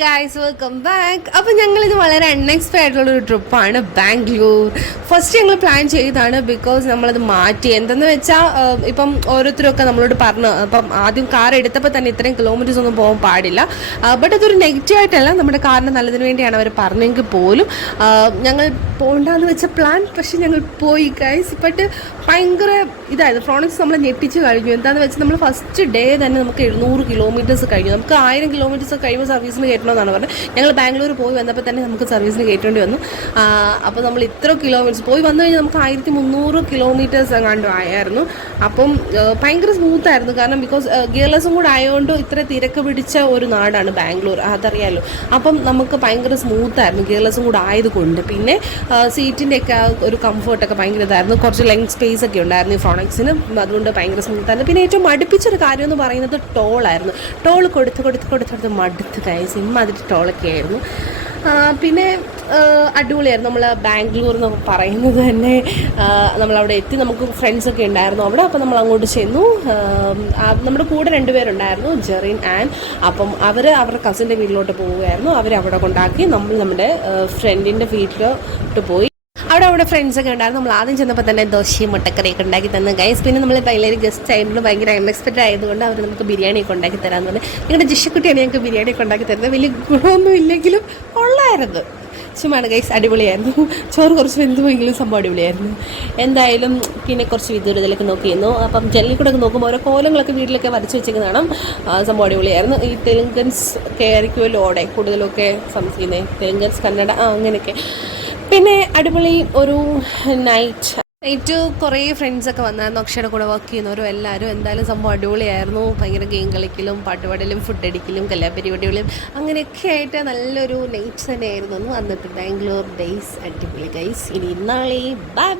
Guys, welcome back. അപ്പോൾ ഞങ്ങളിത് വളരെ അൺഎക്സ്പെക്റ്റഡ് ആയിട്ടുള്ളൊരു ട്രിപ്പാണ് ബാംഗ്ലൂർ. ഫസ്റ്റ് ഞങ്ങൾ പ്ലാൻ ചെയ്താണ്, ബിക്കോസ് നമ്മളത് മാറ്റി. എന്തെന്ന് വെച്ചാൽ ഇപ്പം ഓരോരുത്തരൊക്കെ നമ്മളോട് പറഞ്ഞു, അപ്പം ആദ്യം കാർ എടുത്തപ്പോൾ തന്നെ ഇത്രയും കിലോമീറ്റേഴ്സ് ഒന്നും പോകാൻ പാടില്ല. ബട്ട് അതൊരു നെഗറ്റീവായിട്ടല്ല, നമ്മുടെ കാറിന് നല്ലതിന് വേണ്ടിയാണ് അവർ പറഞ്ഞെങ്കിൽ പോലും ഞങ്ങൾ പോകണ്ടെന്ന് വെച്ച പ്ലാൻ. പക്ഷെ ഞങ്ങൾ പോയി ഗൈസ്. ബട്ട് ഭയങ്കര ഇതായിരുന്നു. ഫ്രോണിക്സ് നമ്മളെ ഞെട്ടിച്ച് കഴിഞ്ഞു. എന്താണെന്ന് വെച്ചാൽ നമ്മൾ ഫസ്റ്റ് ഡേ തന്നെ നമുക്ക് 700 കിലോമീറ്റേഴ്സ് കഴിഞ്ഞു. നമുക്ക് 1000 കിലോമീറ്റേഴ്സ് കഴിയുമ്പോൾ സർവീസിന് കയറ്റണമെന്നാണ് പറഞ്ഞത്. ഞങ്ങൾ ബാംഗ്ലൂർ പോയി വന്നപ്പോൾ തന്നെ നമുക്ക് സർവീസിന് കയറ്റേണ്ടി വന്നു. അപ്പോൾ നമ്മൾ ഇത്ര കിലോമീറ്റേഴ്സ് പോയി വന്നു കഴിഞ്ഞാൽ നമുക്ക് 1300 കിലോമീറ്റേഴ്സ് എങ്ങാണ്ട് ആയിരുന്നു. അപ്പം ഭയങ്കര സ്മൂത്തായിരുന്നു. കാരണം ബിക്കോസ് ഗിയർലെസ്സും കൂടെ ആയതുകൊണ്ട് ഇത്ര തിരക്ക് പിടിച്ച ഒരു നാടാണ് ബാംഗ്ലൂർ, അതറിയാമല്ലോ. അപ്പം നമുക്ക് ഭയങ്കര സ്മൂത്തായിരുന്നു ഗിയർലെസ്സും കൂടെ ആയതുകൊണ്ട്. പിന്നെ സീറ്റിൻ്റെയൊക്കെ ഒരു കംഫർട്ടൊക്കെ ഭയങ്കര ഇതായിരുന്നു. കുറച്ച് ലെങ്ത് സ്പേസ് ഒക്കെ ഉണ്ടായിരുന്നു ഈ ഫ്രോണിക്സിന്, അതുകൊണ്ട് ഭയങ്കര സ്മൂത്തായിരുന്നു. പിന്നെ ഏറ്റവും മടുപ്പിച്ചൊരു കാര്യം എന്ന് പറയുന്നത് ടോളായിരുന്നു. ടോൾ കൊടുത്ത് മടുത്ത് കൈസ്, ഇമ്മാതിരി ടോളൊക്കെ ആയിരുന്നു. പിന്നെ അടിപൊളിയായിരുന്നു. നമ്മൾ ബാംഗ്ലൂർ എന്ന് പറയുന്നത് തന്നെ നമ്മളവിടെ എത്തി. നമുക്ക് ഫ്രണ്ട്സൊക്കെ ഉണ്ടായിരുന്നു അവിടെ. അപ്പോൾ നമ്മൾ അങ്ങോട്ട് ചെന്നു. നമ്മുടെ കൂടെ 2 പേരുണ്ടായിരുന്നു, ജെറിൻ ആൻഡ്. അപ്പം അവരുടെ കസിൻ്റെ വീട്ടിലോട്ട് പോവുകയായിരുന്നു. അവരവിടെ കൊണ്ടാക്കി. നമ്മൾ നമ്മുടെ ഫ്രണ്ടിൻ്റെ വീട്ടിലോട്ട് പോയി. അവിടെ ഫ്രണ്ട്സൊക്കെ ഉണ്ടായിരുന്നു. നമ്മൾ ആദ്യം ചെന്നപ്പോൾ തന്നെ ദോശയും മുട്ടക്കറിയൊക്കെ ഉണ്ടാക്കി തന്നു ഗൈസ്. പിന്നെ നമ്മൾ എല്ലാവരും ഗസ്റ്റ് ആയതുകൊണ്ട് ഭയങ്കര അൺഎക്സ്പെക്റ്റഡ് ആയതുകൊണ്ട് അവർ നമുക്ക് ബിരിയാണിയൊക്കെ ഉണ്ടാക്കി തരാമെന്ന് പറഞ്ഞു. നിങ്ങളുടെ ജിഷക്കുട്ടിയാണ് ഞങ്ങൾക്ക് ബിരിയാണിയൊക്കെ ഉണ്ടാക്കി തരുന്നത്. വലിയ ഗുണമൊന്നും ഇല്ലെങ്കിലും കൊള്ളായിരുന്നു. ചുമ്മാണ് ഗൈസ്, അടിപൊളിയായിരുന്നു. ചോറ് കുറച്ച് വെന്ത് പോയെങ്കിലും സംഭവം അടിപൊളിയായിരുന്നു. എന്തായാലും പിന്നെ കുറച്ച് വിദൂരതയിലൊക്കെ നോക്കിയിരുന്നു. അപ്പം ജനലിൽ കൂടെ ഒക്കെ നോക്കുമ്പോൾ ഓരോ കോലങ്ങളൊക്കെ വീട്ടിലൊക്കെ വരച്ച് വെച്ചേക്കുന്നതാണ്. സംഭവം അടിപൊളിയായിരുന്നു. ഈ തെലുങ്കൻസ് കയറിക്കുമല്ലോ അവിടെ കൂടുതലൊക്കെ സംസാരിക്കുന്നത്, തെലുങ്കൻസ് കന്നഡ അങ്ങനെയൊക്കെ. പിന്നെ അടിപൊളി ഒരു നൈറ്റ് കുറേ ഫ്രണ്ട്സൊക്കെ വന്നായിരുന്നു. അക്ഷയുടെ കൂടെ വർക്ക് ചെയ്യുന്നവരും എല്ലാവരും. എന്തായാലും സംഭവം അടിപൊളിയായിരുന്നു. ഭയങ്കര ഗെയിം കളിക്കലും പാട്ടുപാടലും ഫുഡ് അടിക്കലും കലാപരിപാടികളും അങ്ങനെയൊക്കെ ആയിട്ട് നല്ലൊരു നൈറ്റ് തന്നെയായിരുന്നു അന്നത്തെ ബാംഗ്ലൂർ ഡേയ്സ്. അടിപൊളി ഗൈസ്. ഇനി നാളെ ബൈ ബൈ.